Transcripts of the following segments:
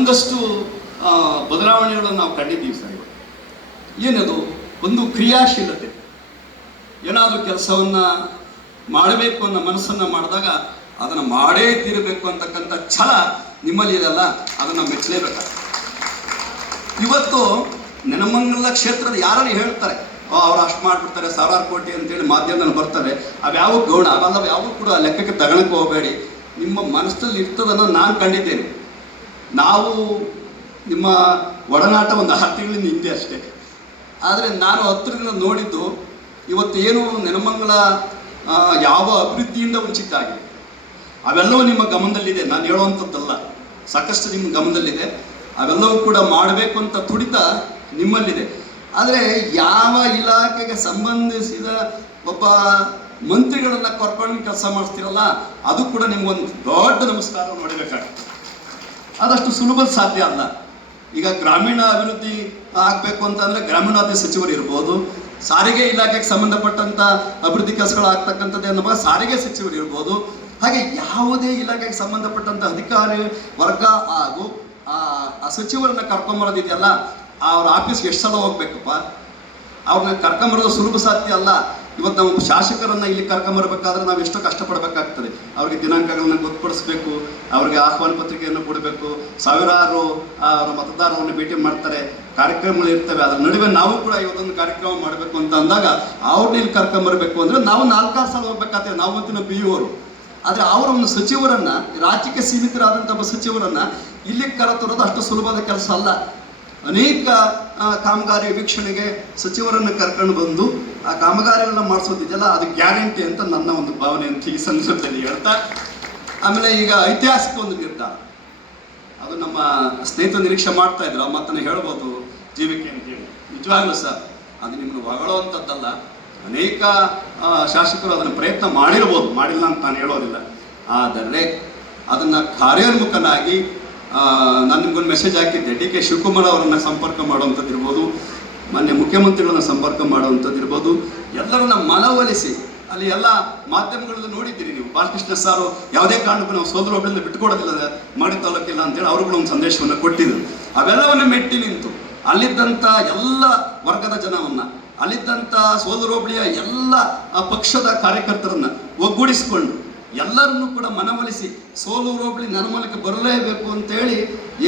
ಒಂದಷ್ಟು ಬದಲಾವಣೆಗಳನ್ನು ನಾವು ಕಂಡಿದ್ದೀವಿ ಸರ್. ಏನದು? ಒಂದು ಕ್ರಿಯಾಶೀಲತೆ. ಏನಾದರೂ ಕೆಲಸವನ್ನು ಮಾಡಬೇಕು ಅನ್ನೋ ಮನಸ್ಸನ್ನು ಮಾಡಿದಾಗ ಅದನ್ನು ಮಾಡೇ ತೀರಬೇಕು ಅಂತಕ್ಕಂಥ ಛಲ ನಿಮ್ಮಲ್ಲಿ ಇದೆಲ್ಲ ಅದನ್ನು ಮೆಚ್ಚಲೇಬೇಕಾಗ್ತದೆ. ಇವತ್ತು ನೆನಮಂಗಲ ಕ್ಷೇತ್ರದ ಯಾರು ಹೇಳ್ತಾರೆ? "ಓ, ಅವ್ರು ಅಷ್ಟು ಮಾಡಿಬಿಡ್ತಾರೆ ಸಾವಿರಾರು ಕೋಟಿ ಅಂತೇಳಿ ಮಾಧ್ಯಮದಲ್ಲಿ ಬರ್ತಾರೆ. ಅವ್ಯಾವ ಗೌಣ ಅವೆಲ್ಲ ಯಾವ ಕೂಡ ಲೆಕ್ಕಕ್ಕೆ ತಗೊಳಕ್ಕೆ ಹೋಗಬೇಡಿ. ನಿಮ್ಮ ಮನಸ್ಸಲ್ಲಿ ಇರ್ತದನ್ನು ನಾನು ಕಂಡಿದ್ದೇನೆ. ನಾವು ನಿಮ್ಮ ಒಡನಾಟ ಒಂದು ಆರು ತಿಂಗಳಿಂದ ಹಿಂದೆ ಅಷ್ಟೇ. ಆದರೆ ನಾನು ಹತ್ತಿರದಿಂದ ನೋಡಿದ್ದು ಇವತ್ತೇನು ನೆನಮಂಗಲ ಯಾವ ಅಭಿವೃದ್ಧಿಯಿಂದ ವಂಚಿತ ಅವೆಲ್ಲವೂ ನಿಮ್ಮ ಗಮನದಲ್ಲಿದೆ. ನಾನು ಹೇಳುವಂಥದ್ದಲ್ಲ, ಸಾಕಷ್ಟು ನಿಮ್ಮ ಗಮನದಲ್ಲಿದೆ. ಅವೆಲ್ಲವೂ ಕೂಡ ಮಾಡಬೇಕು ಅಂತ ತುಡಿತ ನಿಮ್ಮಲ್ಲಿದೆ. ಆದರೆ ಯಾವ ಇಲಾಖೆಗೆ ಸಂಬಂಧಿಸಿದ ಒಬ್ಬ ಮಂತ್ರಿಗಳನ್ನು ಕರ್ಕೊಂಡು ಕೆಲಸ ಮಾಡ್ತೀರಲ್ಲ, ಅದು ಕೂಡ ನಿಮ್ಗೊಂದು ದೊಡ್ಡ ನಮಸ್ಕಾರ ನೋಡಬೇಕಾಗ್ತದೆ ಆದಷ್ಟು ಸುಲಭ ಸಾಧ್ಯ ಅಲ್ಲ. ಈಗ ಗ್ರಾಮೀಣ ಅಭಿವೃದ್ಧಿ ಆಗಬೇಕು ಅಂತಂದರೆ ಗ್ರಾಮೀಣಾಭಿವೃದ್ಧಿ ಸಚಿವರು ಇರ್ಬೋದು, ಸಾರಿಗೆ ಇಲಾಖೆಗೆ ಸಂಬಂಧಪಟ್ಟಂತ ಅಭಿವೃದ್ಧಿ ಕೆಲಸಗಳು ಆಗ್ತಕ್ಕಂಥದ್ದು ಏನಪ್ಪ ಸಾರಿಗೆ ಸಚಿವರು ಇರ್ಬೋದು, ಹಾಗೆ ಯಾವುದೇ ಇಲಾಖೆಗೆ ಸಂಬಂಧಪಟ್ಟಂತ ಅಧಿಕಾರಿ ವರ್ಗ ಹಾಗೂ ಆ ಆ ಸಚಿವರನ್ನ ಕರ್ಕೊಂಬರೋದಿದೆಯಲ್ಲ ಅವ್ರ ಆಫೀಸ್ಗೆ ಎಷ್ಟು ಸಲ ಹೋಗ್ಬೇಕಪ್ಪ? ಅವ್ರನ್ನ ಕರ್ಕೊಂಬರೋದು ಸುಲಭ ಸಾಧ್ಯ ಅಲ್ಲ. ಇವತ್ತು ನಾವು ಶಾಸಕರನ್ನ ಇಲ್ಲಿ ಕರ್ಕೊಂಬರ್ಬೇಕಾದ್ರೆ ನಾವು ಎಷ್ಟೋ ಕಷ್ಟಪಡಬೇಕಾಗ್ತದೆ. ಅವರಿಗೆ ದಿನಾಂಕಗಳನ್ನ ಗೊತ್ತುಪಡಿಸ್ಬೇಕು, ಅವರಿಗೆ ಆಹ್ವಾನ ಪತ್ರಿಕೆಯನ್ನು ಕೊಡಬೇಕು, ಸಾವಿರಾರು ಮತದಾರರನ್ನು ಭೇಟಿ ಮಾಡ್ತಾರೆ, ಕಾರ್ಯಕ್ರಮಗಳು ಇರ್ತವೆ. ಅದರ ನಡುವೆ ನಾವು ಕೂಡ ಇವತ್ತೊಂದು ಕಾರ್ಯಕ್ರಮ ಮಾಡಬೇಕು ಅಂತ ಅಂದಾಗ ಅವ್ರನ್ನ ಇಲ್ಲಿ ಕರ್ಕೊಂಬರ್ಬೇಕು ಅಂದ್ರೆ ನಾವು ನಾಲ್ಕಾರು ಸಲ ಹೋಗ್ಬೇಕಾಗ್ತದೆ. ನಾವು ಅಂತಿನ ಪಿ ಅವರು ಆದರೆ ಅವರ ಒಂದು ಸಚಿವರನ್ನ, ರಾಜ್ಯಕ್ಕೆ ಸೀಮಿತರಾದಂಥ ಒಬ್ಬ ಸಚಿವರನ್ನ ಇಲ್ಲಿಗೆ ಕರೆತರೋದು ಅಷ್ಟು ಸುಲಭದ ಕೆಲಸ ಅಲ್ಲ. ಅನೇಕ ಕಾಮಗಾರಿ ವೀಕ್ಷಣೆಗೆ ಸಚಿವರನ್ನು ಕರ್ಕೊಂಡು ಬಂದು ಆ ಕಾಮಗಾರಿಗಳನ್ನ ಮಾಡಿಸೋದಿದೆಯಲ್ಲ ಅದು ಗ್ಯಾರಂಟಿ ಅಂತ ನನ್ನ ಒಂದು ಭಾವನೆ ಅಂತ ಈ ಸಂದರ್ಭದಲ್ಲಿ ಹೇಳ್ತಾ, ಆಮೇಲೆ ಈಗ ಐತಿಹಾಸಿಕ ಒಂದು ನಿರ್ಧಾರ ಅದು ನಮ್ಮ ಸ್ನೇಹಿತರು ನಿರೀಕ್ಷೆ ಮಾಡ್ತಾ ಇದ್ರು ಆ ಮಾತನ್ನ ಹೇಳ್ಬೋದು, ಜೀವಿಕೆ ಅಂತ ಹೇಳಿ. ನಿಜವಾಗ್ಲೂ ಸರ್, ಅದು ನಿಮ್ಮನ್ನು ಹೊಗಳುವಂಥದ್ದಲ್ಲ. ಅನೇಕ ಶಾಸಕರು ಅದನ್ನು ಪ್ರಯತ್ನ ಮಾಡಿರ್ಬೋದು, ಮಾಡಿಲ್ಲ ಅಂತ ನಾನು ಹೇಳೋದಿಲ್ಲ. ಆದರೆ ಅದನ್ನು ಕಾರ್ಯೋನ್ಮುಖನಾಗಿ ನಾನು ಮೆಸೇಜ್ ಹಾಕಿದ್ದೆ. ಡಿ ಕೆ ಶಿವಕುಮಾರ್ ಅವರನ್ನು ಸಂಪರ್ಕ ಮಾಡುವಂಥದ್ದು ಇರ್ಬೋದು ಮಾನ್ಯ ಮುಖ್ಯಮಂತ್ರಿಗಳನ್ನ ಸಂಪರ್ಕ ಮಾಡುವಂಥದ್ದು ಇರ್ಬೋದು, ಎಲ್ಲರನ್ನ ಮನವೊಲಿಸಿ, ಅಲ್ಲಿ ಎಲ್ಲ ಮಾಧ್ಯಮಗಳಲ್ಲೂ ನೋಡಿದ್ದೀರಿ ನೀವು. ಬಾಲಕೃಷ್ಣ ಸಾರು ಯಾವುದೇ ಕಾರಣಕ್ಕೂ ನಾವು ಸೋದರ ಒಬ್ಬರಲ್ಲಿ ಬಿಟ್ಕೊಡೋದಿಲ್ಲ ಮಾಡಿ ತಾಲೂಕಿಲ್ಲ ಅಂತೇಳಿ ಅವರು ಒಂದು ಸಂದೇಶವನ್ನು ಕೊಟ್ಟಿದ್ದರು ಅವೆಲ್ಲವನ್ನು ಮೆಟ್ಟಿ ನಿಂತು ಅಲ್ಲಿದ್ದಂಥ ಎಲ್ಲ ವರ್ಗದ ಜನವನ್ನು ಅಲ್ಲಿದ್ದಂಥ ಸೋದರೋಬಳಿಯ ಎಲ್ಲ ಪಕ್ಷದ ಕಾರ್ಯಕರ್ತರನ್ನು ಒಗ್ಗೂಡಿಸಿಕೊಂಡು ಎಲ್ಲರನ್ನೂ ಕೂಡ ಮನವೊಲಿಸಿ, ಸೋಲು ಹೋಬಳಿ ನನ್ನ ಮೂಲಕ ಬರಲೇಬೇಕು ಅಂತೇಳಿ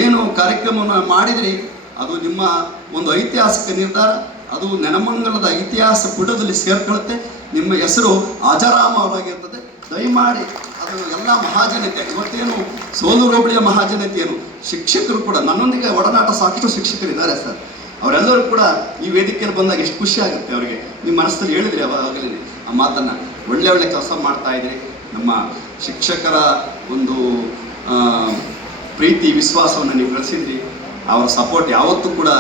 ಏನು ಕಾರ್ಯಕ್ರಮವನ್ನು ಮಾಡಿದ್ರಿ. ಅದು ನಿಮ್ಮ ಒಂದು ಐತಿಹಾಸಿಕ ನಿರ್ಧಾರ. ಅದು ನೆನಮಂಗಲದ ಇತಿಹಾಸ ಪುಟದಲ್ಲಿ ಸೇರ್ಕೊಳ್ಳುತ್ತೆ. ನಿಮ್ಮ ಹೆಸರು ಅಜರಾಮವಾಗಿರ್ತದೆ ದಯಮಾಡಿ ಅದು ಎಲ್ಲ ಮಹಾಜನತೆ, ಇವತ್ತೇನು ಸೋಲು ಹೋಬಳಿಯ ಮಹಾಜನತೆ ಏನು ಶಿಕ್ಷಕರು ಕೂಡ ನನ್ನೊಂದಿಗೆ ಒಡನಾಟ ಸಾಕಷ್ಟು ಶಿಕ್ಷಕರಿದ್ದಾರೆ ಸರ್. ಅವರೆಲ್ಲರೂ ಕೂಡ ಈ ವೇದಿಕೆಯಲ್ಲಿ ಬಂದಾಗ ಎಷ್ಟು ಖುಷಿ ಆಗುತ್ತೆ ಅವರಿಗೆ. ನಿಮ್ಮ ಮನಸ್ಸಲ್ಲಿ ಹೇಳಿದ್ರಿ ಅವಾಗಲೇ ಆ ಮಾತನ್ನು ಒಳ್ಳೆ ಒಳ್ಳೆ ಕೆಲಸ ಮಾಡ್ತಾ ಇದ್ರಿ. ನಮ್ಮ ಶಿಕ್ಷಕರ ಒಂದು ಪ್ರೀತಿ, ವಿಶ್ವಾಸವನ್ನು ನೀವು ಗಳಿಸಿದ್ರಿ. ಅವರ ಸಪೋರ್ಟ್ ಯಾವತ್ತೂ ಕೂಡ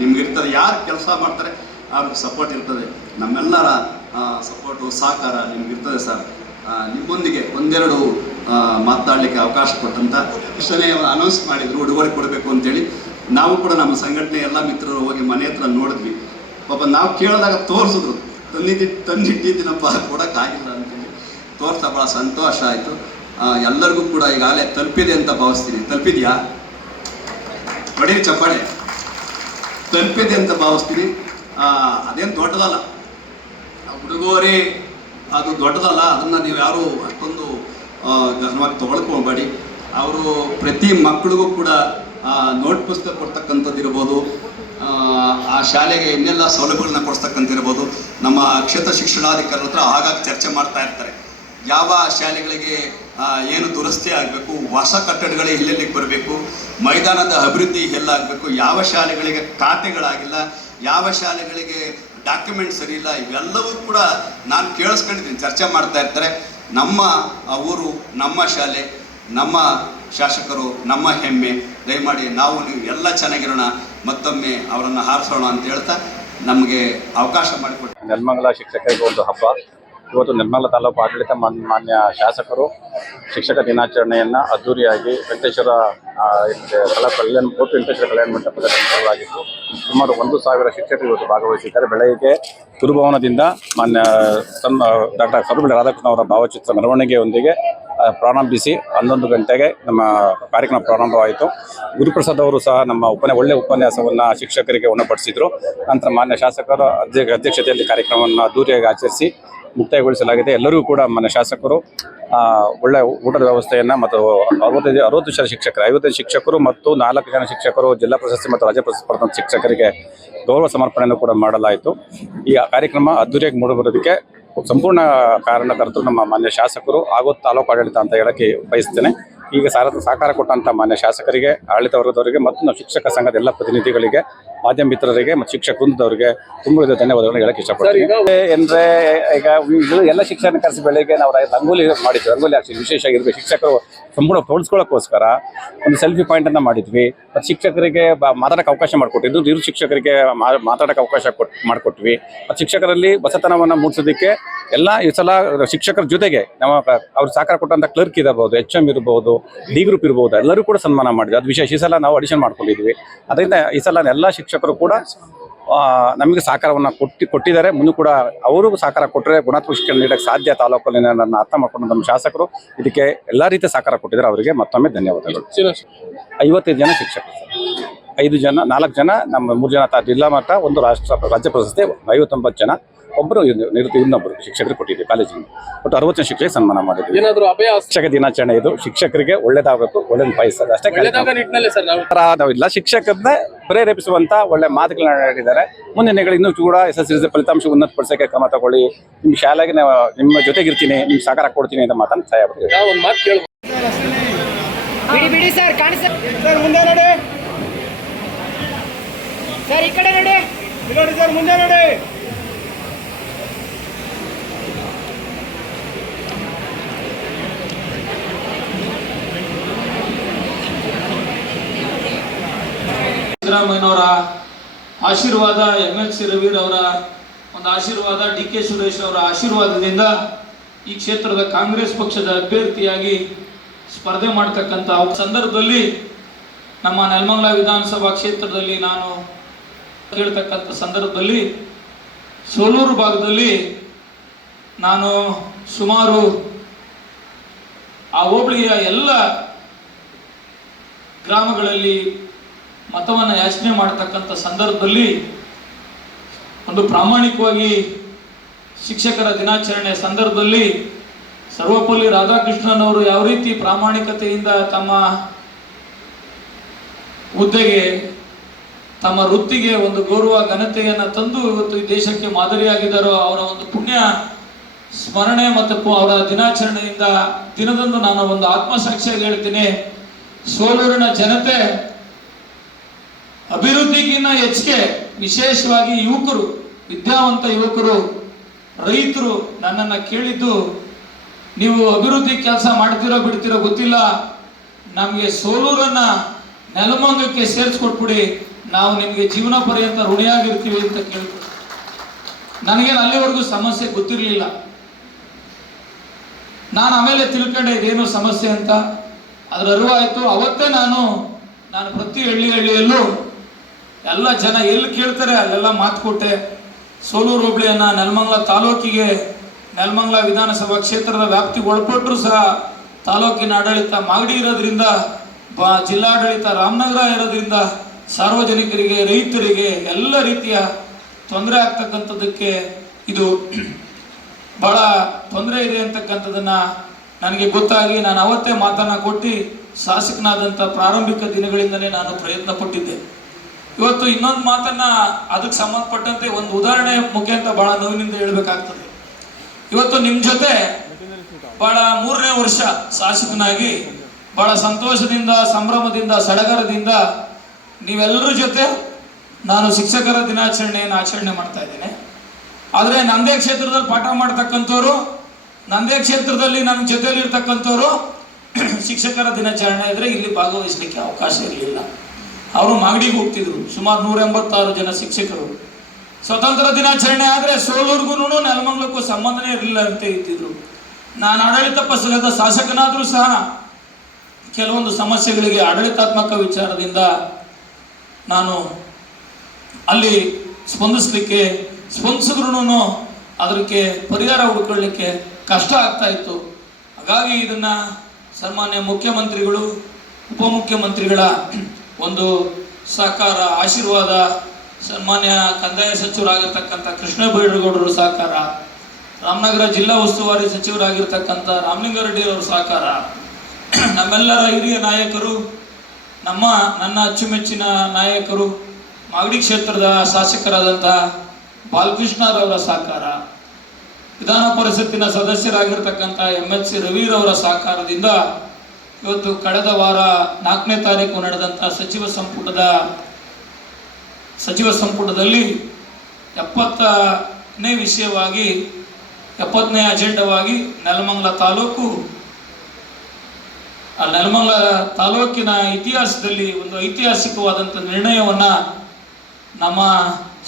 ನಿಮ್ಗೆ ಇರ್ತದೆ ಯಾರು ಕೆಲಸ ಮಾಡ್ತಾರೆ, ಅವ್ರಿಗೆ ಸಪೋರ್ಟ್ ಇರ್ತದೆ. ನಮ್ಮೆಲ್ಲರ ಸಪೋರ್ಟು ಸಹಕಾರ ನಿಮ್ಗೆ ಇರ್ತದೆ ಸರ್ ನಿಮ್ಮೊಂದಿಗೆ ಒಂದೆರಡು ಮಾತಾಡಲಿಕ್ಕೆ ಅವಕಾಶ ಕೊಟ್ಟಂತ ಕೃಷ್ಣನೇ ಅನೌನ್ಸ್ ಮಾಡಿದ್ರು, ಉಡುಗೊರೆ ಕೊಡಬೇಕು ಅಂತೇಳಿ. ನಾವು ಕೂಡ ನಮ್ಮ ಸಂಘಟನೆ ಎಲ್ಲ ಮಿತ್ರರು ಹೋಗಿ ಮನೆ ಹತ್ರ ನೋಡಿದ್ವಿ. ಪಾಪ ನಾವು ಕೇಳಿದಾಗ ತೋರಿಸಿದ್ರು, ತಂದಿದ್ದಿ, ತಂದಿಟ್ಟಿದ್ದೀನಪ್ಪ, ಕೊಡೋಕ್ಕಾಗಿಲ್ಲ. ತೋರ್ತಾ ಭಾಳ ಸಂತೋಷ ಆಯಿತು. ಎಲ್ಲರಿಗೂ ಕೂಡ ಈಗಾಗಲೇ ತಲುಪಿದೆ ಅಂತ ಭಾವಿಸ್ತೀನಿ. ತಲುಪಿದ್ಯಾ? ಹೊಡೀರಿ ಚಪ್ಪಾಳೆ. ತಲುಪಿದೆ ಅಂತ ಭಾವಿಸ್ತೀನಿ. ಅದೇನು ದೊಡ್ಡದಲ್ಲ. ಹುಡುಗೋರಿ ಅದು ದೊಡ್ಡದಲ್ಲ. ಅದನ್ನು ನೀವು ಯಾರು ಅಷ್ಟೊಂದು ಗಹನವಾಗಿ ತೊಗೊಳ್ಕೊಬೇಡಿ. ಅವರು ಪ್ರತಿ ಮಕ್ಕಳಿಗೂ ಕೂಡ ನೋಟ್ ಪುಸ್ತಕ ಕೊಡ್ತಕ್ಕಂಥದ್ದು ಇರ್ಬೋದು. ಆ, ಆ ಶಾಲೆಗೆ ಇನ್ನೆಲ್ಲ ಸೌಲಭ್ಯಗಳನ್ನ ಕೊಡಿಸ್ತಕ್ಕಂಥ ಇರ್ಬೋದು. ನಮ್ಮ ಕ್ಷೇತ್ರ ಶಿಕ್ಷಣಾಧಿಕಾರಿ ಹತ್ರ ಆಗಾಗ ಚರ್ಚೆ ಮಾಡ್ತಾ ಇರ್ತಾರೆ. ಯಾವ ಶಾಲೆಗಳಿಗೆ ಏನು ದುರಸ್ತಿ ಆಗಬೇಕು, ಹೊಸ ಕಟ್ಟಡಗಳೇ ಎಲ್ಲೆಲ್ಲಿಗೆ ಬರಬೇಕು, ಮೈದಾನದ ಅಭಿವೃದ್ಧಿ ಎಲ್ಲ ಆಗಬೇಕು, ಯಾವ ಶಾಲೆಗಳಿಗೆ ಖಾತೆಗಳಾಗಿಲ್ಲ, ಯಾವ ಶಾಲೆಗಳಿಗೆ ಡಾಕ್ಯುಮೆಂಟ್ ಸರಿ ಇಲ್ಲ, ಇವೆಲ್ಲವೂ ಕೂಡ ನಾನು ಕೇಳಿಸ್ಕೊಂಡಿದ್ದೀನಿ, ಚರ್ಚೆ ಮಾಡ್ತಾ ಇರ್ತಾರೆ. ನಮ್ಮ ಊರು, ನಮ್ಮ ಶಾಲೆ, ನಮ್ಮ ಶಾಸಕರು, ನಮ್ಮ ಹೆಮ್ಮೆ, ದಯಮಾಡಿ ನಾವು ನೀವು ಎಲ್ಲ ಚೆನ್ನಾಗಿರೋಣ, ಮತ್ತೊಮ್ಮೆ ಅವರನ್ನು ಹಾರಿಸೋಣ ಅಂತ ಹೇಳ್ತಾ ನಮಗೆ ಅವಕಾಶ ಮಾಡಿಕೊಟ್ಟು ನೆಲಮಂಗಲ ಶಿಕ್ಷಕರಿಗೆ ಒಂದು ಹಬ್ಬ. ಇವತ್ತು ನಿರ್ಮಲ ತಾಲೂಕು ಆಡಳಿತ ಮಾನ್- ಮಾನ್ಯ ಶಾಸಕರು ಶಿಕ್ಷಕ ದಿನಾಚರಣೆಯನ್ನು ಅದ್ದೂರಿಯಾಗಿ ವೆಂಕಟೇಶ್ವರ ಕಲಾ ಕಲ್ಯಾಣ, ಕೋಟಿ ವೆಂಕಟೇಶ್ವರ ಕಲ್ಯಾಣ ಮಂಟಪದಲ್ಲಿ ನಡೆಸಲಾಗಿತ್ತು ಸುಮಾರು ಒಂದು ಸಾವಿರ ಶಿಕ್ಷಕರು ಇವತ್ತು ಭಾಗವಹಿಸಿದ್ದಾರೆ. ಬೆಳಗ್ಗೆ ಗುರುಭವನದಿಂದ ಮಾನ್ಯ ತನ್ನ ಡಾಕ್ಟರ್ ಸರ್ವಪಳ್ಳಿ ರಾಧಾಕೃಷ್ಣ ಅವರ ಭಾವಚಿತ್ರ ಮೆರವಣಿಗೆಯೊಂದಿಗೆ ಪ್ರಾರಂಭಿಸಿ ಹನ್ನೊಂದು ಗಂಟೆಗೆ ನಮ್ಮ ಕಾರ್ಯಕ್ರಮ ಪ್ರಾರಂಭವಾಯಿತು. ಗುರುಪ್ರಸಾದ್ ಅವರು ಸಹ ನಮ್ಮ ಉಪನ್ಯಾಸ ಒಳ್ಳೆಯ ಉಪನ್ಯಾಸವನ್ನು ಶಿಕ್ಷಕರಿಗೆ ಉಣಪಡಿಸಿದರು ನಂತರ ಮಾನ್ಯ ಶಾಸಕರ ಅಧ್ಯ ಅಧ್ಯಕ್ಷತೆಯಲ್ಲಿ ಕಾರ್ಯಕ್ರಮವನ್ನು ಅದ್ದೂರಿಯಾಗಿ ಆಚರಿಸಿ ಮುಕ್ತಾಯಗೊಳಿಸಲಾಗಿದೆ. ಎಲ್ಲರಿಗೂ ಕೂಡ ಮನೆ ಶಾಸಕರು ಒಳ್ಳೆ ಊಟದ ವ್ಯವಸ್ಥೆಯನ್ನು ಮತ್ತು ಅರವತ್ತೈದು, ಅರವತ್ತು ಜನ ಶಿಕ್ಷಕರು ಐವತ್ತೈದು ಶಿಕ್ಷಕರು ಮತ್ತು ನಾಲ್ಕು ಜನ ಶಿಕ್ಷಕರು, ಜಿಲ್ಲಾ ಪ್ರಶಸ್ತಿ ಮತ್ತು ರಾಜ್ಯ ಪ್ರಶಸ್ತಿ ಪಡೆದ ಶಿಕ್ಷಕರಿಗೆ ಗೌರವ ಸಮರ್ಪಣೆಯನ್ನು ಕೂಡ ಮಾಡಲಾಯಿತು. ಈ ಕಾರ್ಯಕ್ರಮ ಅದ್ದೂರಿಯಾಗಿ ಮೂಡಿಬರೋದಕ್ಕೆ ಸಂಪೂರ್ಣ ಕಾರಣಕರ್ತರು ನಮ್ಮ ಮಾನ್ಯ ಶಾಸಕರು ಹಾಗೂ ತಾಲೂಕು ಆಡಳಿತ ಅಂತ ಹೇಳಕ್ಕೆ ಬಯಸ್ತೇನೆ. ಈಗ ಸಾರ ಸಹಕಾರ ಕೊಟ್ಟಂತ ಮಾನ್ಯ ಶಾಸಕರಿಗೆ, ಆಡಳಿತ ವರ್ಗದವರಿಗೆ ಮತ್ತು ನಾವು ಶಿಕ್ಷಕ ಸಂಘದ ಎಲ್ಲ ಪ್ರತಿನಿಧಿಗಳಿಗೆ ಮಾಧ್ಯಮ ಮಿತ್ರರಿಗೆ ಮತ್ತು ಶಿಕ್ಷಕ ವೃಂದದವರಿಗೆ ತುಂಬ ಧನ್ಯವಾದಗಳನ್ನು ಹೇಳಕ್ಕೆ ಇಷ್ಟಪಡ್ತೀನಿ. ಅಂದ್ರೆ ಈಗ ಎಲ್ಲ ಶಿಕ್ಷಣ ಕರೆಸಿ ಬೆಳಿಗ್ಗೆ ನಾವು ರಂಗೋಲಿ ಮಾಡಿದ್ವಿ. ರಂಗೋಲಿ ಹಾಕ್ಸಿ ವಿಶೇಷ ಆಗಿರ್ಬೇಕು. ಶಿಕ್ಷಕರು ಸಂಪೂರ್ಣ ತೋರಿಸ್ಕೊಳ್ಳೋಕ್ಕೋಸ್ಕರ ಒಂದು ಸೆಲ್ಫಿ ಪಾಯಿಂಟ್ ಅನ್ನ ಮಾಡಿದ್ವಿ. ಮತ್ತು ಶಿಕ್ಷಕರಿಗೆ ಮಾತಾಡೋಕ್ಕೆ ಅವಕಾಶ ಮಾಡಿಕೊಟ್ಟಿದ್ದು. ನೀರು ಶಿಕ್ಷಕರಿಗೆ ಮಾತಾಡಕ್ಕೆ ಅವಕಾಶ ಕೊಟ್ ಮಾಡಿಕೊಟ್ವಿ. ಮತ್ತು ಶಿಕ್ಷಕರಲ್ಲಿ ಹೊಸತನವನ್ನು ಮೂಡಿಸೋದಕ್ಕೆ ಎಲ್ಲ ಈ ಸಲ ಶಿಕ್ಷಕರ ಜೊತೆಗೆ ನಮ್ಮ ಅವ್ರ ಸಹಕಾರ ಕೊಟ್ಟಂತ ಕ್ಲರ್ಕ್ ಇರಬಹುದು ಎಚ್ ಎಂ ಇರ್ಬೋದು ಡಿ ಗ್ರೂಪ್ ಇರ್ಬೋದು ಎಲ್ಲರೂ ಕೂಡ ಸನ್ಮಾನ ಮಾಡಿದ್ವಿ ಅದು ವಿಶೇಷ. ಈ ಸಲ ನಾವು ಅಡಿಷನ್ ಮಾಡ್ಕೊಂಡಿದ್ವಿ. ಅದರಿಂದ ಈ ಸಲ ಎಲ್ಲ ಶಿಕ್ಷಕರು ಕೂಡ ನಮಗೆ ಸಹಕಾರವನ್ನು ಕೊಟ್ಟು ಕೊಟ್ಟಿದ್ದಾರೆ. ಮುಂದೆ ಕೂಡ ಅವರು ಸಹಕಾರ ಕೊಟ್ಟರೆ ಗುಣಾತ್ಮಕ ಶಿಕ್ಷಣ ನೀಡಕ್ಕೆ ಸಾಧ್ಯ ತಾಲೂಕಲ್ಲಿ ನನ್ನ ಅರ್ಥ ಮಾಡ್ಕೊಂಡು ನಮ್ಮ ಶಾಸಕರು ಇದಕ್ಕೆ ಎಲ್ಲ ರೀತಿಯ ಸಹಕಾರ ಕೊಟ್ಟಿದ್ದಾರೆ. ಅವರಿಗೆ ಮತ್ತೊಮ್ಮೆ ಧನ್ಯವಾದಗಳು. ಐವತ್ತೈದು ಜನ ಶಿಕ್ಷಕರು. ಸರ್. ಐದು ಜನ ನಾಲ್ಕು ಜನ ನಮ್ಮ ಮೂರು ಜನ ತಾ- ಜಿಲ್ಲಾ ಮಟ್ಟ ಒಂದು ರಾಷ್ಟ್ರ ರಾಜ್ಯ ಪ್ರಶಸ್ತಿ ಐವತ್ತೊಂಬತ್ತು ಜನ ಒಬ್ಬರು ನಿವೃತ್ತಿ ಇನ್ನೊಬ್ಬರು ಶಿಕ್ಷಕರು ಕೊಟ್ಟಿದ್ದೀವಿ ಕಾಲೇಜಿಗೆ ಒಟ್ಟು ಅರವತ್ತು ಜನ ಶಿಕ್ಷಕರಿಗೆ ಸನ್ಮಾನ ಮಾಡಿದ್ವಿ ಏನಾದ್ರು ಅಭಯ ಶಿಕ್ಷಕ ದಿನಾಚರಣೆ ಇದು. ಶಿಕ್ಷಕರಿಗೆ ಒಳ್ಳೇದಾಗಬೇಕು ಒಳ್ಳೇದು ಬಯಸ್ತದೆ ಅಷ್ಟೇ ನಾವು ನಾವಿಲ್ಲ. ಶಿಕ್ಷಕರನ್ನ ಪ್ರೇರೇಪಿಸುವಂತ ಒಳ್ಳೆ ಮಾತುಗಳನ್ನ ಹೇಳಿದ್ದಾರೆ. ಮುಂದಿನ ದಿನಗಳು ಇನ್ನೂ ಕೂಡ ಎಸ್ ಎಸ್ ಎಲ್ ಫಲಿತಾಂಶ ಉನ್ನತಪಡಿಸೋಕೆ ಕ್ರಮ ತಗೊಳ್ಳಿ. ನಿಮ್ಮ ಶಾಲೆಗೆ ನಿಮ್ಮ ಜೊತೆಗಿರ್ತೀನಿ ನಿಮ್ಮ ಸಹಕಾರ ಕೊಡ್ತೀನಿ ಅಂತ ಮಾತನ್ನು ಸಹಾಯ ಬಿಡಿ ಬಿಡಿ ಸರ್ ಕಾಣಿಸ ಸರ್. ಮುಂದೆ ನೋಡಿ. ಸರ್ ಈ ಕಡೆ ನೋಡಿ. ನೋಡಿ ಸರ್ ಮುಂದೆ ನೋಡಿ. ಸಿದ್ದರಾಮಯ್ಯನವರ ಆಶೀರ್ವಾದ ಎಂ ಎಲ್ ಸಿ ರವೀರ್ ಅವರ ಒಂದು ಆಶೀರ್ವಾದ, ಡಿ ಕೆ ಸುರೇಶ್ ಅವರ ಆಶೀರ್ವಾದದಿಂದ ಈ ಕ್ಷೇತ್ರದ ಕಾಂಗ್ರೆಸ್ ಪಕ್ಷದ ಅಭ್ಯರ್ಥಿಯಾಗಿ ಸ್ಪರ್ಧೆ ಮಾಡ್ತಕ್ಕಂಥ ಸಂದರ್ಭದಲ್ಲಿ ನಮ್ಮ ನೆಲಮಂಗಲ ವಿಧಾನಸಭಾ ಕ್ಷೇತ್ರದಲ್ಲಿ ನಾನು ಕೇಳ್ತಕ್ಕಂಥ ಸಂದರ್ಭದಲ್ಲಿ ಸೋಲೂರು ಭಾಗದಲ್ಲಿ ನಾನು ಸುಮಾರು ಆ ಹೋಬಳಿಯ ಎಲ್ಲ ಗ್ರಾಮಗಳಲ್ಲಿ ಮತವನ್ನು ಯಾಚನೆ ಮಾಡತಕ್ಕಂಥ ಸಂದರ್ಭದಲ್ಲಿ ಒಂದು ಪ್ರಾಮಾಣಿಕವಾಗಿ ಶಿಕ್ಷಕರ ದಿನಾಚರಣೆ ಸಂದರ್ಭದಲ್ಲಿ ಸರ್ವಪಲ್ಲಿ ರಾಧಾಕೃಷ್ಣನ್ ಅವರು ಯಾವ ರೀತಿ ಪ್ರಾಮಾಣಿಕತೆಯಿಂದ ತಮ್ಮ ಹುದ್ದೆಗೆ, ತಮ್ಮ ವೃತ್ತಿಗೆ ಒಂದು ಗೌರವ, ಘನತೆಯನ್ನು ತಂದು ಇವತ್ತು ಈ ದೇಶಕ್ಕೆ ಮಾದರಿಯಾಗಿದ್ದಾರೋ ಅವರ ಒಂದು ಪುಣ್ಯ ಸ್ಮರಣೆ ಮತ್ತು ಅವರ ದಿನಾಚರಣೆಯಿಂದ ದಿನದಂದು ನಾನು ಒಂದು ಆತ್ಮಸಾಕ್ಷಿಯಾಗಿ ಹೇಳ್ತೀನಿ. ಸೋಲೂರಿನ ಜನತೆ ಅಭಿವೃದ್ಧಿಗಿನ್ನ ಹೆಚ್ಚಿಗೆ ವಿಶೇಷವಾಗಿ ಯುವಕರು, ವಿದ್ಯಾವಂತ ಯುವಕರು, ರೈತರು ನನ್ನನ್ನು ಕೇಳಿದ್ದು, ನೀವು ಅಭಿವೃದ್ಧಿ ಕೆಲಸ ಮಾಡ್ತಿರೋ ಬಿಡ್ತಿರೋ ಗೊತ್ತಿಲ್ಲ. ನಮಗೆ ಸೋಲೂರನ್ನ ನೆಲಮಂಗಕ್ಕೆ ಸೇರಿಸ್ಕೊಟ್ಬಿಡಿ. ನಾವು ನಿಮಗೆ ಜೀವನ ಪರ್ಯಂತ ಋಣಿಯಾಗಿರ್ತೀವಿ ಅಂತ ಕೇಳಿದ್ರು ನನಗೇನು ಅಲ್ಲಿವರೆಗೂ ಸಮಸ್ಯೆ ಗೊತ್ತಿರಲಿಲ್ಲ. ನಾನು ಆಮೇಲೆ ತಿಳ್ಕೊಂಡೆ ಇದೇನು ಸಮಸ್ಯೆ ಅಂತ. ಅದ್ರ ಅರಿವಾಯಿತು. ಅವತ್ತೇ ನಾನು ನಾನು ಪ್ರತಿ ಹಳ್ಳಿ ಹಳ್ಳಿಯಲ್ಲೂ ಎಲ್ಲ ಜನ ಎಲ್ಲಿ ಕೇಳ್ತಾರೆ ಅಲ್ಲೆಲ್ಲ ಮಾತು ಕೊಟ್ಟೆ ಸೋಲೂರು ಹೋಬಳಿಯನ್ನ ನೆಲಮಂಗಲ ತಾಲೂಕಿಗೆ, ನೆಲಮಂಗಲ ವಿಧಾನಸಭಾ ಕ್ಷೇತ್ರದ ವ್ಯಾಪ್ತಿಗೆ ಒಳಪಟ್ಟರು ಸಹ ತಾಲೂಕಿನ ಆಡಳಿತ ಮಾಗಡಿ ಇರೋದ್ರಿಂದ, ಬ ಜಿಲ್ಲಾಡಳಿತ ರಾಮನಗರ ಇರೋದ್ರಿಂದ ಸಾರ್ವಜನಿಕರಿಗೆ, ರೈತರಿಗೆ ಎಲ್ಲ ರೀತಿಯ ತೊಂದರೆ ಆಗ್ತಕ್ಕಂಥದ್ದಕ್ಕೆ ಇದು ಬಹಳ ತೊಂದರೆ ಇದೆ ಅಂತಕ್ಕಂಥದನ್ನ ನನಗೆ ಗೊತ್ತಾಗಿ ನಾನು ಅವತ್ತೇ ಮಾತನ್ನ ಕೊಟ್ಟು ಶಾಸಕನಾದಂಥ ಪ್ರಾರಂಭಿಕ ದಿನಗಳಿಂದಲೇ ನಾನು ಪ್ರಯತ್ನ ಪಟ್ಟಿದ್ದೆ. ಇವತ್ತು ಇನ್ನೊಂದು ಮಾತನ್ನ ಅದಕ್ಕೆ ಸಂಬಂಧಪಟ್ಟಂತೆ ಒಂದು ಉದಾಹರಣೆ ಮುಖ್ಯ ಅಂತ ಬಹಳ ನೋವಿನಿಂದ ಹೇಳಬೇಕಾಗ್ತದೆ. ಇವತ್ತು ನಿಮ್ಮ ಜೊತೆ ಬಹಳ ಮೂರನೇ ವರ್ಷ ಶಾಸಕನಾಗಿ ಬಹಳ ಸಂತೋಷದಿಂದ, ಸಂಭ್ರಮದಿಂದ, ಸಡಗರದಿಂದ ನೀವೆಲ್ಲರ ಜೊತೆ ನಾನು ಶಿಕ್ಷಕರ ದಿನಾಚರಣೆಯನ್ನು ಆಚರಣೆ ಮಾಡ್ತಾ ಇದ್ದೇನೆ. ಆದರೆ ನಂದೇ ಕ್ಷೇತ್ರದಲ್ಲಿ ಪಾಠ ಮಾಡ್ತಕ್ಕಂಥವ್ರು, ನಂದೇ ಕ್ಷೇತ್ರದಲ್ಲಿ ನನ್ನ ಜೊತೆಲಿ ಇರ್ತಕ್ಕಂಥವ್ರು ಶಿಕ್ಷಕರ ದಿನಾಚರಣೆ ಇದ್ರೆ ಇಲ್ಲಿ ಭಾಗವಹಿಸಲಿಕ್ಕೆ ಅವಕಾಶ ಇರಲಿಲ್ಲ. ಅವರು ಮಾಗಡಿಗೆ ಹೋಗ್ತಿದ್ರು. ಸುಮಾರು ನೂರ ಎಂಬತ್ತಾರು ಜನ ಶಿಕ್ಷಕರು. ಸ್ವತಂತ್ರ ದಿನಾಚರಣೆ ಆದರೆ ಸೋಲೂರ್ಗು ನೆಲಮಂಗ್ಲಕ್ಕೂ ಸಂಬಂಧನೇ ಇರಲಿಲ್ಲ ಅಂತ ಇದ್ದಿದ್ರು. ನಾನು ಆಡಳಿತ ಪಕ್ಷದ ಶಾಸಕನಾದರೂ ಸಹ ಕೆಲವೊಂದು ಸಮಸ್ಯೆಗಳಿಗೆ ಆಡಳಿತಾತ್ಮಕ ವಿಚಾರದಿಂದ ನಾನು ಅಲ್ಲಿ ಸ್ಪಂದಿಸ್ಲಿಕ್ಕೆ ಸ್ಪಂದಿಸಿದ್ರು ಅದಕ್ಕೆ ಪರಿಹಾರ ಹುಡ್ಕೊಳ್ಳಿಕ್ಕೆ ಕಷ್ಟ ಆಗ್ತಾ ಇತ್ತು. ಹಾಗಾಗಿ ಇದನ್ನ ಸನ್ಮಾನ್ಯ ಮುಖ್ಯಮಂತ್ರಿಗಳು, ಉಪಮುಖ್ಯಮಂತ್ರಿಗಳ ಒಂದು ಸಹಕಾರ, ಆಶೀರ್ವಾದ, ಸನ್ಮಾನ್ಯ ಕಂದಾಯ ಸಚಿವರಾಗಿರ್ತಕ್ಕಂಥ ಕೃಷ್ಣ ಬೈರೇಗೌಡರು ಸಹಕಾರ, ರಾಮನಗರ ಜಿಲ್ಲಾ ಉಸ್ತುವಾರಿ ಸಚಿವರಾಗಿರ್ತಕ್ಕಂಥ ರಾಮಲಿಂಗಾರೆಡ್ಡಿ ಅವರು ಸಹಕಾರ. ನಮ್ಮೆಲ್ಲರ ಹಿರಿಯ ನಾಯಕರು, ನಮ್ಮ, ನನ್ನ ಅಚ್ಚುಮೆಚ್ಚಿನ ನಾಯಕರು, ಮಾಗಡಿ ಕ್ಷೇತ್ರದ ಶಾಸಕರಾದಂತಹ ಬಾಲಕೃಷ್ಣರವರ ಸಹಕಾರ, ವಿಧಾನ ಪರಿಷತ್ತಿನ ಸದಸ್ಯರಾಗಿರ್ತಕ್ಕಂಥ ಎಂ ಎಚ್ ಸಿ ರವಿರವರ ಸಹಕಾರದಿಂದ ಇವತ್ತು ಕಳೆದ ವಾರ ನಾಲ್ಕನೇ ತಾರೀಕು ನಡೆದಂಥ ಸಚಿವ ಸಂಪುಟದ, ಸಚಿವ ಸಂಪುಟದಲ್ಲಿ ಎಪ್ಪತ್ತನೇ ವಿಷಯವಾಗಿ, ಎಪ್ಪತ್ತನೇ ಅಜೆಂಡವಾಗಿ ನೆಲಮಂಗಲ ತಾಲೂಕು, ಆ ನೆಲಮಂಗಲ ತಾಲೂಕಿನ ಇತಿಹಾಸದಲ್ಲಿ ಒಂದು ಐತಿಹಾಸಿಕವಾದಂಥ ನಿರ್ಣಯವನ್ನ ನಮ್ಮ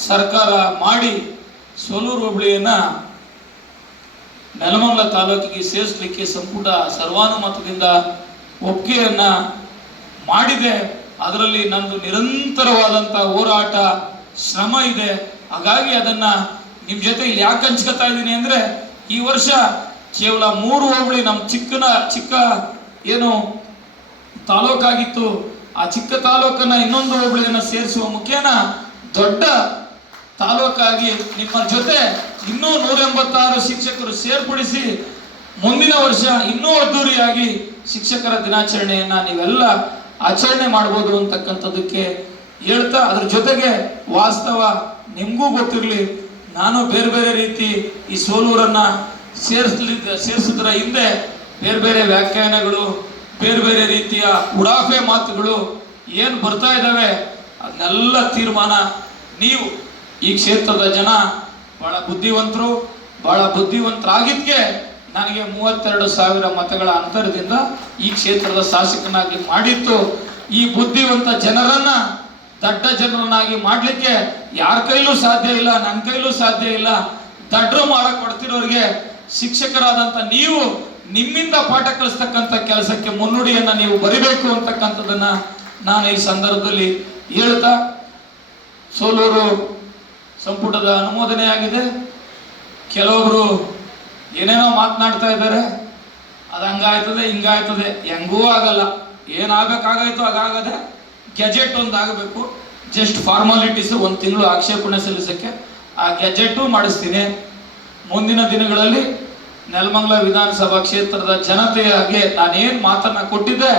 ಸರ್ಕಾರ ಮಾಡಿ ಸೋಲೂರು ಹುಬ್ಳಿಯನ್ನು ನೆಲಮಂಗಲ ತಾಲೂಕಿಗೆ ಸೇರಿಸಲಿಕ್ಕೆ ಸಂಪುಟ ಸರ್ವಾನುಮತದಿಂದ ಒಪ್ಪಿಗೆಯನ್ನ ಮಾಡಿದೆ. ಅದರಲ್ಲಿ ನಂದು ನಿರಂತರವಾದಂಥ ಹೋರಾಟ ಶ್ರಮ ಇದೆ. ಹಾಗಾಗಿ ಅದನ್ನ ನಿಮ್ ಜೊತೆ ಇಲ್ಲಿ ಯಾಕೆ ಹಂಚ್ಕೊತಾ ಇದ್ದೀನಿ ಅಂದ್ರೆ, ಈ ವರ್ಷ ಕೇವಲ ಮೂರು ಹೋಬಳಿ ನಮ್ಮ ಚಿಕ್ಕನ ಚಿಕ್ಕ ಏನು ತಾಲೂಕಾಗಿತ್ತು. ಆ ಚಿಕ್ಕ ತಾಲೂಕನ್ನ ಇನ್ನೊಂದು ಹೋಬಳಿಯನ್ನು ಸೇರಿಸುವ ಮುಖೇನ ದೊಡ್ಡ ತಾಲೂಕಾಗಿ ನಿಮ್ಮ ಜೊತೆ ಇನ್ನೂ ನೂರ ಎಂಬತ್ತಾರು ಶಿಕ್ಷಕರು ಸೇರ್ಪಡಿಸಿ ಮುಂದಿನ ವರ್ಷ ಇನ್ನೂ ಅದ್ದೂರಿಯಾಗಿ ಶಿಕ್ಷಕರ ದಿನಾಚರಣೆಯನ್ನ ನೀವೆಲ್ಲ ಆಚರಣೆ ಮಾಡ್ಬೋದು ಅಂತಕ್ಕಂಥದ್ದಕ್ಕೆ ಹೇಳ್ತಾ ಅದ್ರ ಜೊತೆಗೆ ವಾಸ್ತವ ನಿಮಗೂ ಗೊತ್ತಿರಲಿ, ನಾನು ಬೇರೆ ಬೇರೆ ರೀತಿ ಈ ಸೋಲೂರನ್ನ ಸೇರಿಸ್ಲಿದ್ದ, ಸೇರಿಸಿದ್ರ ಹಿಂದೆ ಬೇರೆ ಬೇರೆ ವ್ಯಾಖ್ಯಾನಗಳು, ಬೇರೆ ಬೇರೆ ರೀತಿಯ ಉಡಾಫೆ ಮಾತುಗಳು ಏನು ಬರ್ತಾ ಇದ್ದಾವೆ ಅದನ್ನೆಲ್ಲ ತೀರ್ಮಾನ ನೀವು ಈ ಕ್ಷೇತ್ರದ ಜನ ಬಹಳ ಬುದ್ಧಿವಂತರು, ಬಹಳ ಬುದ್ಧಿವಂತರಾಗಿದ್ಕೆ ನನಗೆ ಮೂವತ್ತೆರಡು ಸಾವಿರ ಮತಗಳ ಅಂತರದಿಂದ ಈ ಕ್ಷೇತ್ರದ ಶಾಸಕನಾಗಿ ಮಾಡಿತ್ತು. ಈ ಬುದ್ಧಿವಂತ ಜನರನ್ನ, ದಡ್ಡ ಜನರನ್ನಾಗಿ ಮಾಡಲಿಕ್ಕೆ ಯಾರ ಕೈಲೂ ಸಾಧ್ಯ ಇಲ್ಲ ನನ್ನ ಕೈಲೂ ಸಾಧ್ಯ ಇಲ್ಲ. ದಡ್ರು ಮಾಡಕ್ ಕೊಡ್ತಿರೋರಿಗೆ ಶಿಕ್ಷಕರಾದಂತ ನೀವು ನಿಮ್ಮಿಂದ ಪಾಠ ಕಲಿಸ್ತಕ್ಕಂಥ ಕೆಲಸಕ್ಕೆ ಮುನ್ನುಡಿಯನ್ನು ನೀವು ಬರಿಬೇಕು ಅಂತಕ್ಕಂಥದ್ದನ್ನ ನಾನು ಈ ಸಂದರ್ಭದಲ್ಲಿ ಹೇಳ್ತಾ, ಸೋಲೂರು ಸಂಪುಟದ ಅನುಮೋದನೆ ಆಗಿದೆ ಕೆಲವೊಬ್ರು ಏನೇನೋ ಮಾತನಾಡ್ತಾ ಇದ್ದಾರೆ. ಅದು ಹಂಗಾಯ್ತದೆ, ಹಿಂಗಾಯ್ತದೆ. ಹೆಂಗೂ ಆಗಲ್ಲ. ಏನಾಗಬೇಕಾಗಾಯ್ತು ಹಾಗಾಗದೆ ಗೆಜೆಟ್ ಒಂದು ಆಗಬೇಕು ಜಸ್ಟ್ ಫಾರ್ಮಾಲಿಟೀಸ್ ಒಂದು ತಿಂಗಳು ಆಕ್ಷೇಪಣೆ ಸಲ್ಲಿಸೋಕ್ಕೆ ಆ ಗೆಜೆಟ್ಟು ಮಾಡಿಸ್ತೀನಿ. ಮುಂದಿನ ದಿನಗಳಲ್ಲಿ ನೆಲಮಂಗಲ ವಿಧಾನಸಭಾ ಕ್ಷೇತ್ರದ ಜನತೆಯಾಗೆ ನಾನೇನು ಮಾತನ್ನು ಕೊಟ್ಟಿದ್ದೆ,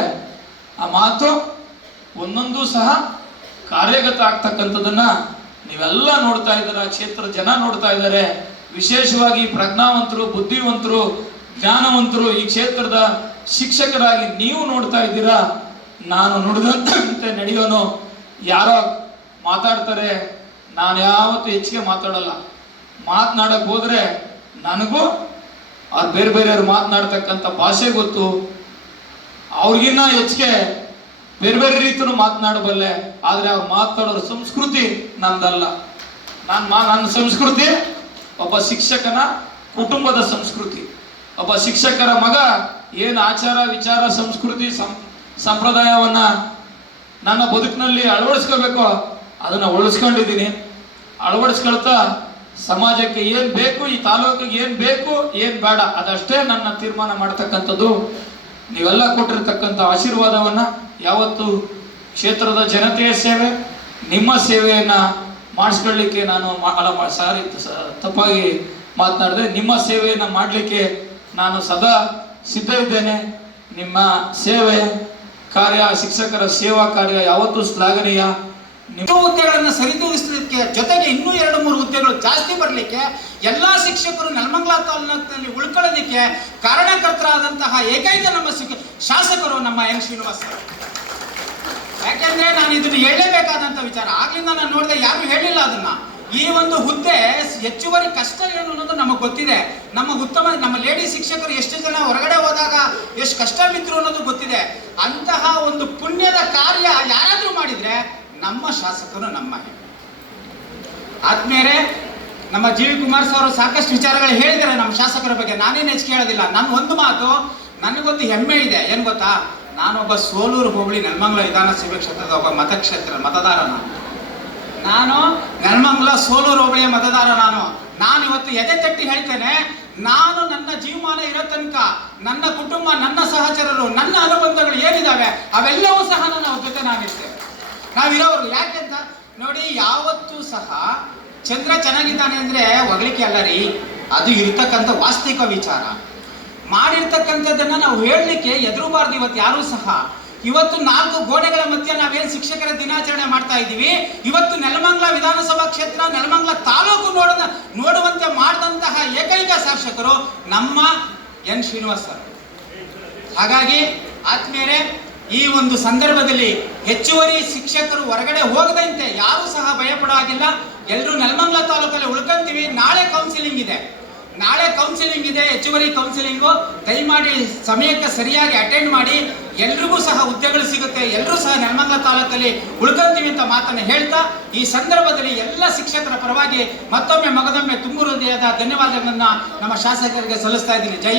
ಆ ಮಾತು ಒಂದೊಂದು ಸಹ ಕಾರ್ಯಗತ ಆಗ್ತಕ್ಕಂಥದ್ದನ್ನು ನೀವೆಲ್ಲ ನೋಡ್ತಾ ಇದ್ದೀರಾ, ಕ್ಷೇತ್ರ ಜನ ನೋಡ್ತಾ ಇದ್ದಾರೆ. ವಿಶೇಷವಾಗಿ ಪ್ರಜ್ಞಾವಂತರು, ಬುದ್ಧಿವಂತರು, ಜ್ಞಾನವಂತರು ಈ ಕ್ಷೇತ್ರದ ಶಿಕ್ಷಕರಾಗಿ ನೀವು ನೋಡ್ತಾ ಇದ್ದೀರಾ? ನಾನು ನುಡಿದಂತೆ ನಡೆಯೋನು ಯಾರೋ ಮಾತಾಡ್ತಾರೆ. ನಾನು ಯಾವತ್ತೂ ಹೆಚ್ಚಿಗೆ ಮಾತಾಡಲ್ಲ. ಮಾತನಾಡಕ್ ಹೋದ್ರೆ ನನಗೂ ಅವ್ರು ಬೇರೆ ಬೇರೆಯವ್ರು ಮಾತನಾಡ್ತಕ್ಕಂಥ ಭಾಷೆ ಗೊತ್ತು. ಅವ್ರಿಗಿನ್ನ ಹೆಚ್ಚಿಗೆ ಬೇರೆ ಬೇರೆ ರೀತಿಯೂ ಮಾತನಾಡಬಲ್ಲೆ. ಆದ್ರೆ ಅವ್ರು ಮಾತಾಡೋ ಸಂಸ್ಕೃತಿ ನಂದಲ್ಲ. ನಾನು ಮಾ ನನ್ನ ಸಂಸ್ಕೃತಿ ಒಬ್ಬ ಶಿಕ್ಷಕನ ಕುಟುಂಬದ ಸಂಸ್ಕೃತಿ. ಒಬ್ಬ ಶಿಕ್ಷಕರ ಮಗ ಏನು ಆಚಾರ, ವಿಚಾರ, ಸಂಸ್ಕೃತಿ, ಸಂ, ಸಂಪ್ರದಾಯವನ್ನ ನನ್ನ ಬದುಕಿನಲ್ಲಿ ಅಳವಡಿಸ್ಕೋಬೇಕು ಅದನ್ನ ಉಳಿಸ್ಕೊಂಡಿದ್ದೀನಿ. ಅಳವಡಿಸ್ಕೊಳ್ತಾ ಸಮಾಜಕ್ಕೆ ಏನು ಬೇಕು, ಈ ತಾಲೂಕಿಗೆ ಏನು ಬೇಕು, ಏನು ಬೇಡ, ಅದಷ್ಟೇ ನನ್ನ ತೀರ್ಮಾನ ಮಾಡ್ತಕ್ಕಂಥದ್ದು. ನೀವೆಲ್ಲ ಕೊಟ್ಟಿರ್ತಕ್ಕಂಥ ಆಶೀರ್ವಾದವನ್ನ ಯಾವತ್ತು ಕ್ಷೇತ್ರದ ಜನತೆಯ ಸೇವೆ, ನಿಮ್ಮ ಸೇವೆಯನ್ನ ಮಾಡಿಸ್ಕೊಳ್ಳಿಕ್ಕೆ ನಾನು ಸಾರಿ ತಪ್ಪಾಗಿ ಮಾತನಾಡಿದೆ. ನಿಮ್ಮ ಸೇವೆಯನ್ನು ಮಾಡಲಿಕ್ಕೆ ನಾನು ಸದಾ ಸಿದ್ಧ ಇದ್ದೇನೆ. ನಿಮ್ಮ ಸೇವೆ ಕಾರ್ಯ, ಶಿಕ್ಷಕರ ಸೇವಾ ಕಾರ್ಯ ಯಾವತ್ತೂ ಶ್ಲಾಘನೀಯ. ನಿಮ್ಮ ಹುದ್ದೆಗಳನ್ನು ಸರಿದೂಗಿಸಲಿಕ್ಕೆ ಜೊತೆಗೆ ಇನ್ನೂ ಎರಡು, ಮೂರು ಹುದ್ದೆಗಳು ಜಾಸ್ತಿ ಬರಲಿಕ್ಕೆ, ಎಲ್ಲ ಶಿಕ್ಷಕರು ನೆಲಮಂಗಲ ತಾಲೂಕಿನಲ್ಲಿ ಉಳ್ಕೊಳ್ಳೋದಕ್ಕೆ ಕಾರಣಕರ್ತರಾದಂತಹ ಏಕೈಕ ನಮ್ಮ ಶಾಸಕರು ನಮ್ಮ ಎನ್ ಶ್ರೀನಿವಾಸ್. ಯಾಕೆಂದ್ರೆ ನಾನು ಇದನ್ನು ಹೇಳಲೇಬೇಕಾದಂತ ವಿಚಾರ. ಆಗ್ಲಿಂದ ನಾನು ನೋಡಿದೆ ಯಾರು ಹೇಳಿಲ್ಲ ಅದನ್ನ. ಈ ಒಂದು ಹುದ್ದೆ ಹೆಚ್ಚುವರಿ ಕಷ್ಟ ಏನು ಅನ್ನೋದು ನಮಗೆ ಗೊತ್ತಿದೆ. ನಮ್ಮ ಉತ್ತಮ, ನಮ್ಮ ಲೇಡಿ ಶಿಕ್ಷಕರು ಎಷ್ಟು ಜನ ಹೊರಗಡೆ ಹೋದಾಗ ಎಷ್ಟು ಕಷ್ಟ ಬಿದ್ರು ಅನ್ನೋದು ಗೊತ್ತಿದೆ. ಅಂತಹ ಒಂದು ಪುಣ್ಯದ ಕಾರ್ಯ ಯಾರಾದ್ರೂ ಮಾಡಿದ್ರೆ ನಮ್ಮ ಶಾಸಕರು ನಮ್ಮ. ಆದ್ಮೇಲೆ ನಮ್ಮ ಜಿ ವಿ ಕುಮಾರ್ ಸರ್ ಸಾಕಷ್ಟು ವಿಚಾರಗಳು ಹೇಳಿದ್ದಾರೆ ನಮ್ಮ ಶಾಸಕರ ಬಗ್ಗೆ. ನಾನೇನು ಹೆಚ್ಚು ಕೇಳೋದಿಲ್ಲ. ನನ್ನ ಒಂದು ಮಾತು, ನನಗೊಂದು ಹೆಮ್ಮೆ ಇದೆ. ಏನು ಗೊತ್ತಾ? ನಾನೊಬ್ಬ ಸೋಲೂರು ಹೋಬಳಿ ನೆಲಮಂಗಲ ವಿಧಾನಸಭೆ ಕ್ಷೇತ್ರದ ಒಬ್ಬ ಮತಕ್ಷೇತ್ರ ಮತದಾರ ನಾನು. ನಾನು ನೆಲಮಂಗಲ ಸೋಲೂರು ಹೋಬಳಿಯ ಮತದಾರ ನಾನು. ನಾನು ಇವತ್ತು ಎದೆ ತಟ್ಟಿ ಹೇಳ್ತೇನೆ, ನಾನು ನನ್ನ ಜೀವಮಾನ ಇರೋ ತನಕ ನನ್ನ ಕುಟುಂಬ, ನನ್ನ ಸಹಚರರು, ನನ್ನ ಅನುಬಂಧಗಳು ಏನಿದಾವೆ, ಅವೆಲ್ಲವೂ ಸಹ ನನ್ನ ಜೊತೆ ನಾನಿರ್ತೇವೆ ನಾವಿರೋರು ಯಾಕೆಂತ ನೋಡಿ, ಯಾವತ್ತೂ ಸಹ ಚಂದ್ರ ಚೆನ್ನಾಗಿದ್ದಾನೆ ಅಂದ್ರೆ ಹೊಗಳಿಕೆ ಅಲ್ಲ ರೀ. ಅದು ಇರ್ತಕ್ಕಂಥ ವಾಸ್ತವಿಕ ವಿಚಾರ. ಮಾಡಿರ್ತಕ್ಕಂಥದ್ದನ್ನ ನಾವು ಹೇಳಲಿಕ್ಕೆ ಎದುರುಬಾರ್ದು. ಇವತ್ತು ಯಾರೂ ಸಹ. ಇವತ್ತು ನಾಲ್ಕು ಗೋಡೆಗಳ ಮಧ್ಯೆ ನಾವೇನು ಶಿಕ್ಷಕರ ದಿನಾಚರಣೆ ಮಾಡ್ತಾ ಇದ್ದೀವಿ? ಇವತ್ತು ನೆಲಮಂಗ್ಲ ವಿಧಾನಸಭಾ ಕ್ಷೇತ್ರ, ನೆಲಮಂಗ್ಲ ತಾಲೂಕು ನೋಡ ನೋಡುವಂತೆ ಮಾಡಿದಂತಹ ಏಕೈಕ ಶಾಸಕರು ನಮ್ಮ ಎನ್ ಶ್ರೀನಿವಾಸ್ ಸರ್. ಹಾಗಾಗಿ ಆತ್ಮೀಯರೇ, ಈ ಒಂದು ಸಂದರ್ಭದಲ್ಲಿ ಹೆಚ್ಚುವರಿ ಶಿಕ್ಷಕರು ಹೊರಗಡೆ ಹೋಗದಂತೆ ಯಾರು ಸಹ ಭಯಪಡೋ ಆಗಿಲ್ಲ ಎಲ್ಲರೂ ನೆಲಮಂಗಲ ತಾಲೂಕಲ್ಲಿ ಉಳ್ಕೊಂತೀವಿ. ನಾಳೆ ಕೌನ್ಸಿಲಿಂಗ್ ಇದೆ. ನಾಳೆ ಕೌನ್ಸಿಲಿಂಗ್ ಇದೆ, ಹೆಚ್ಚುವರಿ ಕೌನ್ಸಿಲಿಂಗು ದಯಮಾಡಿ ಸಮಯಕ್ಕೆ ಸರಿಯಾಗಿ ಅಟೆಂಡ್ ಮಾಡಿ. ಎಲ್ರಿಗೂ ಸಹ ಹುದ್ದೆಗಳು ಸಿಗುತ್ತೆ. ಎಲ್ಲರೂ ಸಹ ನೆಲಮಂಗಲ ತಾಲೂಕಲ್ಲಿ ಉಳ್ಕೊಂತೀವಿ ಅಂತ ಮಾತನ್ನು ಹೇಳ್ತಾ, ಈ ಸಂದರ್ಭದಲ್ಲಿ ಎಲ್ಲ ಶಿಕ್ಷಕರ ಪರವಾಗಿ ಮತ್ತೊಮ್ಮೆ ಮಗದೊಮ್ಮೆ ತುಂಬು ಹೃದಯದ ಧನ್ಯವಾದಗಳನ್ನು ನಮ್ಮ ಶಾಸಕರಿಗೆ ಸಲ್ಲಿಸ್ತಾ ಇದ್ದೀನಿ. ಜೈ